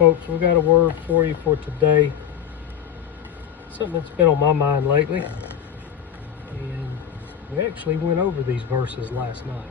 folks, we got a word for you for today. Something that's been on my mind lately. And we actually went over these verses last night.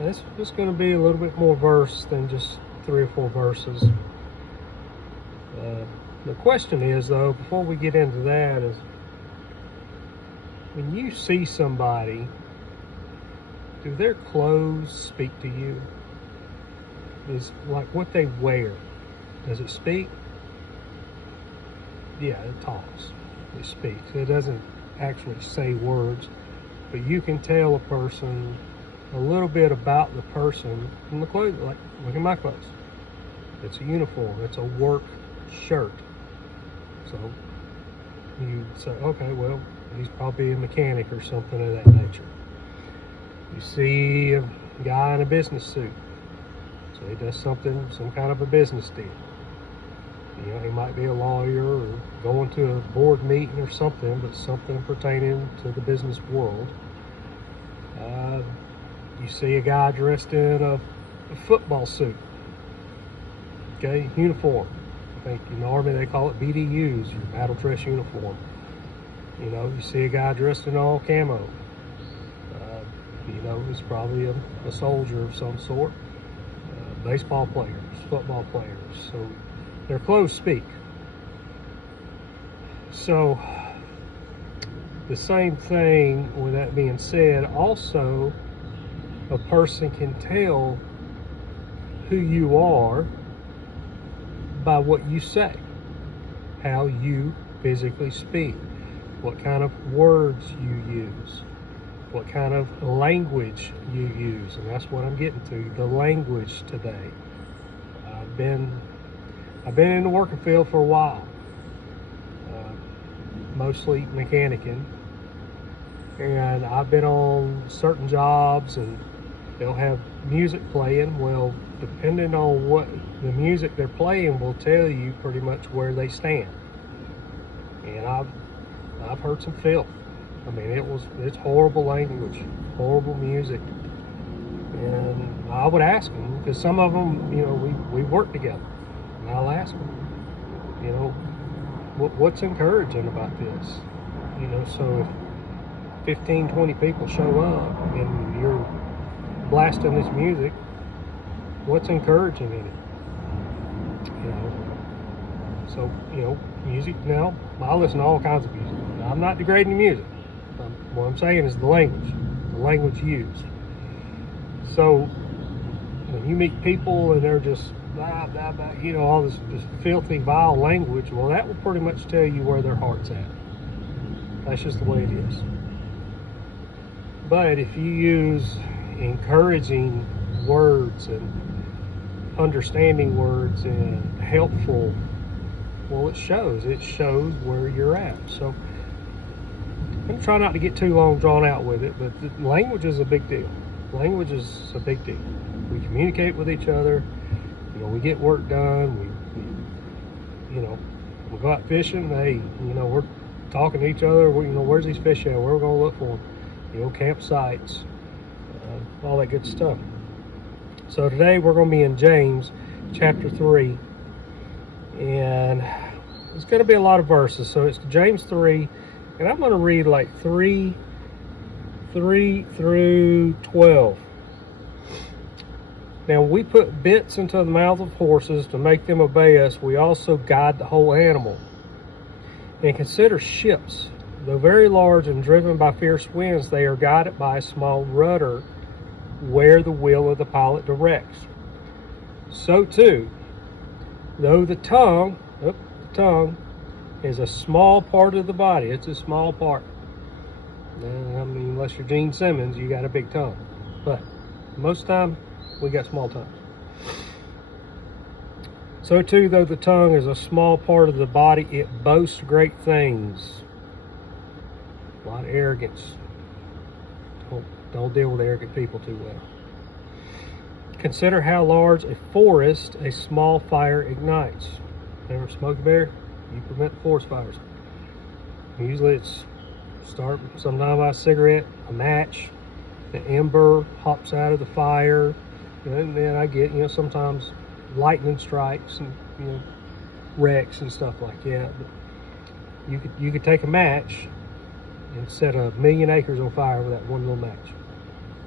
Now, this is going to be a little bit more verse than just 3 or 4 verses. The question is, though, before we get into that, is when you see somebody, do their clothes speak to you? Is like what they wear, does it speak? Yeah, it talks. It speaks. It doesn't actually say words, but you can tell a person a little bit about the person from the clothes. Like, look at my clothes. It's a uniform. It's a work shirt. So you say, okay, well, he's probably a mechanic or something of that nature. You see a guy in a business suit. So he does something, some kind of a business deal. You know, he might be a lawyer or going to a board meeting or something, but something pertaining to the business world. You see a guy dressed in a football suit. Okay, uniform. I think in the Army they call it BDUs, your battle dress uniform. You know, you see a guy dressed in all camo. You know, he's probably a soldier of some sort. Baseball players, football players. So their clothes speak. So the same thing with that being said, also a person can tell who you are by what you say, how you physically speak, what kind of words you use, what kind of language you use. And that's what I'm getting to, the language today. I've been in the working field for a while, mostly mechanicking, and I've been on certain jobs and they'll have music playing. Well, depending on what the music they're playing will tell you pretty much where they stand. And I've heard some filth. I mean, it's horrible language, horrible music. And I would ask them, because some of them, you know, we work together. And I'll ask them, you know, what's encouraging about this? You know, so if 15, 20 people show up and you're blasting this music, what's encouraging in it? You know, so, you know, music now, I listen to all kinds of music. Now, I'm not degrading music. What I'm saying is the language used. So when you meet people and they're just blah, blah, blah, you know, all this filthy, vile language, well, that will pretty much tell you where their heart's at. That's just the way it is. But if you use encouraging words and understanding words and helpful, well, it shows where you're at. So I'm going to try not to get too long drawn out with it, but the language is a big deal. Language is a big deal. We communicate with each other. You know, we get work done. We you know, we go out fishing. Hey, you know, we're talking to each other. You know, where's these fish at? Where we're going to look for them? You know, campsites, all that good stuff. So today we're going to be in James chapter 3, and it's going to be a lot of verses. So it's James 3. And I'm going to read like 3 through 12. Now, we put bits into the mouth of horses to make them obey us. We also guide the whole animal. And consider ships. Though very large and driven by fierce winds, they are guided by a small rudder where the will of the pilot directs. So too, though the tongue is a small part of the body. It's a small part. I mean, unless you're Gene Simmons, you got a big tongue. But most of the time, we got small tongues. So too, though the tongue is a small part of the body, it boasts great things. A lot of arrogance. Don't deal with arrogant people too well. Consider how large a forest a small fire ignites. Ever smoke a bear? You prevent forest fires. Usually it's sometimes by a cigarette, a match, the ember hops out of the fire, and then I get, you know, sometimes lightning strikes and you know, wrecks and stuff like that. But you could take a match and set 1,000,000 acres on fire with that one little match.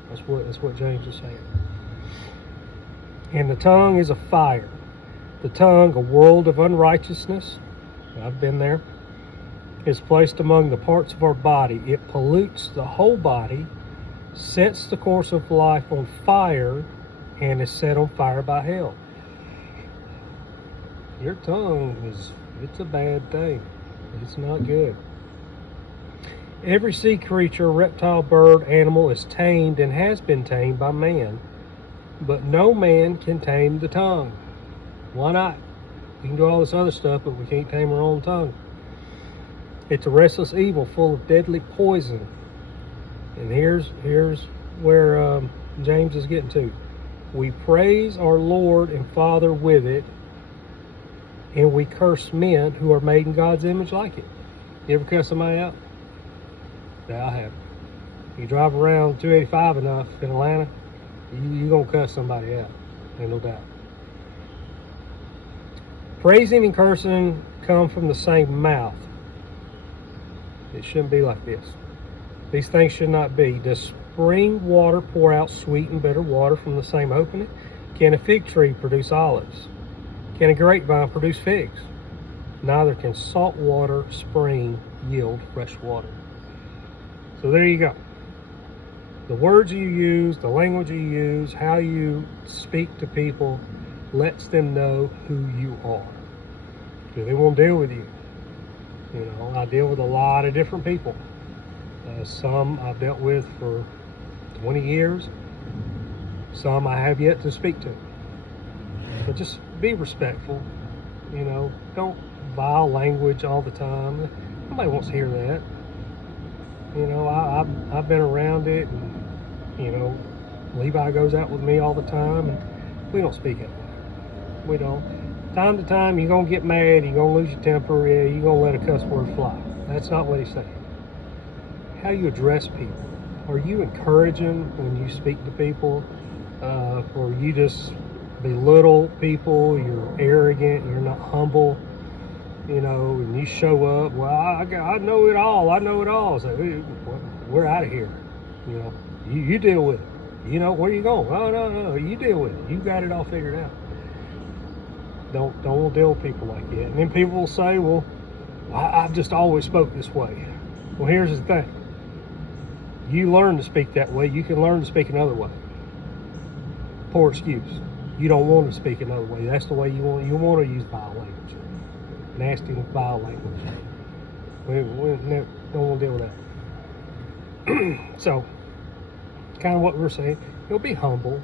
That's what James is saying. And the tongue is a fire. The tongue, a world of unrighteousness. I've been there. Is placed among the parts of our body. It pollutes the whole body, sets the course of life on fire, and is set on fire by hell. Your tongue it's a bad thing. It's not good. Every sea creature, reptile, bird, animal is tamed and has been tamed by man, but no man can tame the tongue. Why not? We can do all this other stuff, but we can't tame our own tongue. It's a restless evil full of deadly poison. And here's where James is getting to. We praise our Lord and Father with it, and we curse men who are made in God's image like it. You ever cuss somebody out? Yeah, I have. You drive around 285 enough in Atlanta, you're going to cuss somebody out. Ain't no doubt. Praising and cursing come from the same mouth. It shouldn't be like this. These things should not be. Does spring water pour out sweet and bitter water from the same opening? Can a fig tree produce olives? Can a grapevine produce figs? Neither can saltwater spring yield fresh water. So there you go. The words you use, the language you use, how you speak to people lets them know who you are. So they won't deal with you. You know, I deal with a lot of different people. Some I've dealt with for 20 years. Some I have yet to speak to. But just be respectful. You know, don't vile language all the time. Nobody wants to hear that. You know, I've been around it, and you know, Levi goes out with me all the time, and we don't speak it. We don't. Time to time, you're gonna get mad, you're gonna lose your temper, yeah, you're gonna let a cuss word fly. That's not what he's saying. How you address people. Are you encouraging when you speak to people? Or you just belittle people, you're arrogant, you're not humble, you know, and you show up, well, I know it all, I know it all. So we're out of here. You know, you deal with it. You know, where you going? Oh, no, you deal with it. You got it all figured out. Don't deal with people like that. And then people will say, well, I've just always spoke this way. Well, here's the thing. You learn to speak that way. You can learn to speak another way. Poor excuse. You don't want to speak another way. That's the way you want. You want to use vile language. Nasty vile language. We don't want to deal with that. So, kind of what we're saying. You'll be humble.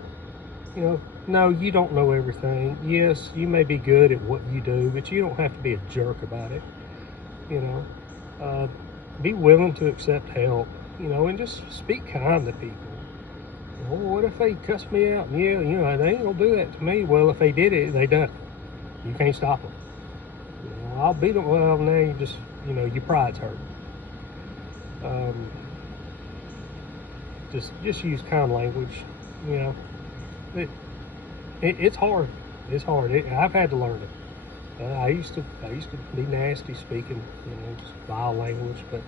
You know, no, you don't know everything. Yes, you may be good at what you do, but you don't have to be a jerk about it. You know, be willing to accept help. You know, and just speak kind to people. You know, what if they cuss me out? Yeah, you know, they ain't gonna do that to me. Well, if they did it, they done it. You can't stop them. You know, I'll beat them. Well, now you just, you know, your pride's hurt. Just use kind language. You know, it's hard. It's hard. I've had to learn it. I used to be nasty speaking, you know, just vile language, but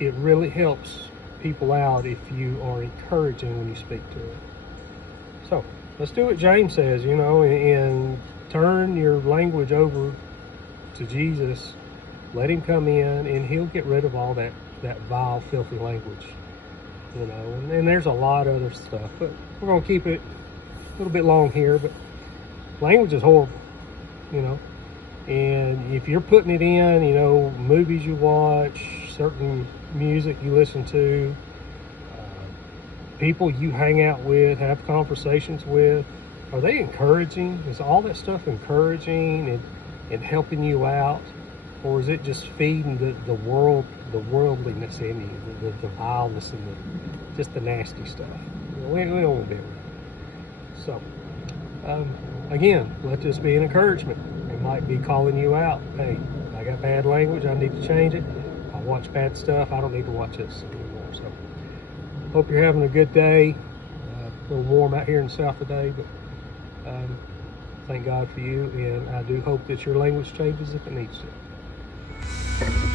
it really helps people out if you are encouraging when you speak to them. So let's do what James says, you know, and turn your language over to Jesus. Let him come in, and he'll get rid of all that vile, filthy language. You know, and there's a lot of other stuff, but we're going to keep it a little bit long here. But language is horrible, you know. And if you're putting it in, you know, movies you watch, certain music you listen to, people you hang out with, have conversations with, are they encouraging? Is all that stuff encouraging and helping you out? Or is it just feeding the worldliness in you, the vileness and just the nasty stuff? You know, we don't want to be around. So, again, let this be an encouragement. It might be calling you out. Hey, I got bad language. I need to change it. I watch bad stuff. I don't need to watch this anymore. So, hope you're having a good day. A little warm out here in the south today, but Thank God for you, and I do hope that your language changes if it needs to.